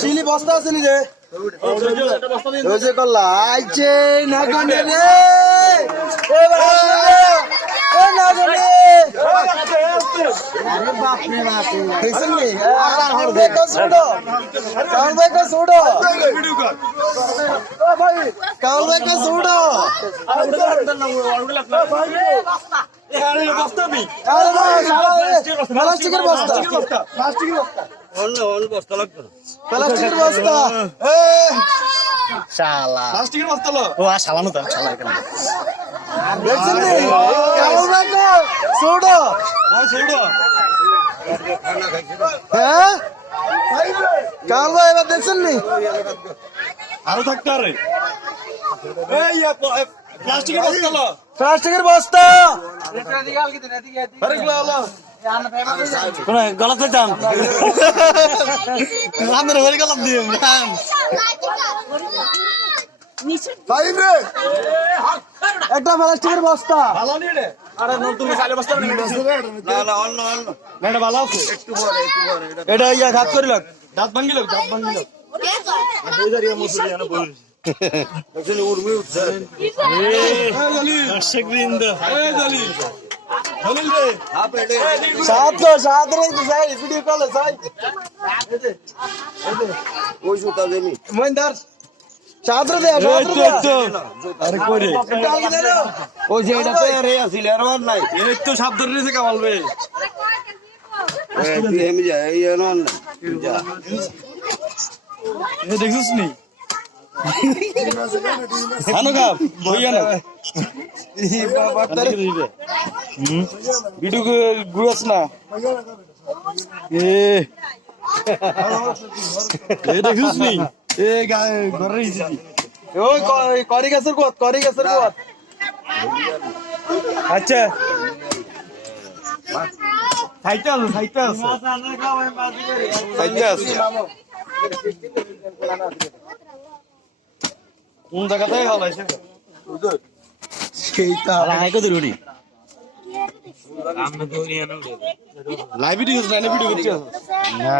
chilli বস্তা আছে নি রে ওই যে কল্লা আইছে না কানে রে এ না জানে আরে বাপ রে বাপ দেখছেন নি কাল ভাই কো ছোড়ো কাল ভাই কো ছোড়ো ভিডিও কর ও ভাই কাল ভাই কো ছোড়ো আরে বস্তা নি আরে প্লাস্টিকের বস্তা প্লাস্টিকের বস্তা অল বস্তা লাগবে প্লাস্টিকের বস্তা এ শালা প্লাস্টিকের বস্তা লো ও শালানো তো শালা এখানে দেখছেন নি কাল ভাই কো ছোড়ো ছোড়ো খানা খাইছে হ্যাঁ কাল ভাই এবার দেখছেন নি আরো থাকতে আরে এই প্লাস্টিকের বস্তা লো প্লাস্টিকের বস্তা আরে লো কোন গলত চান রামের হরি গলত দিও রাম ভাই রে একটা প্লাস্টিকের বস্তা ভালো নি রে আরে নতুন খালি বস্তা না না অন্য না এটা ভালো আছে একটু পরে এটা ইয়া হাত করিল দাঁত ভাঙিল দুইদারিয়া মুসুরি আনা বল আসলে উর্মি উঠছে দর্শক বৃন্দ জলিল রে সাত রে যাই ভিডিও কল যাই ওই জুতা দেনি মইন্দার সাত রে আরে কইরে ওই যে এটা তো আরে আছিল আর নাই এই তো সাপ ধরে নিছে কামাল বে তুই এমনি যা এই নন যা এ দেখছিস নি আনো গা বইয়া না ই বাবা তারে ভিডিও গুয়াস না এ দেখছিস নি এ ঘরে ইজি ওই করি গাছের কোত আচ্ছা খাইতে আছে কোন জায়গাতে হলাইছে সেইটা রাই কত রুড়ি আমরা দৌড়িয়ে না লাইভ ভিডিও করছিস না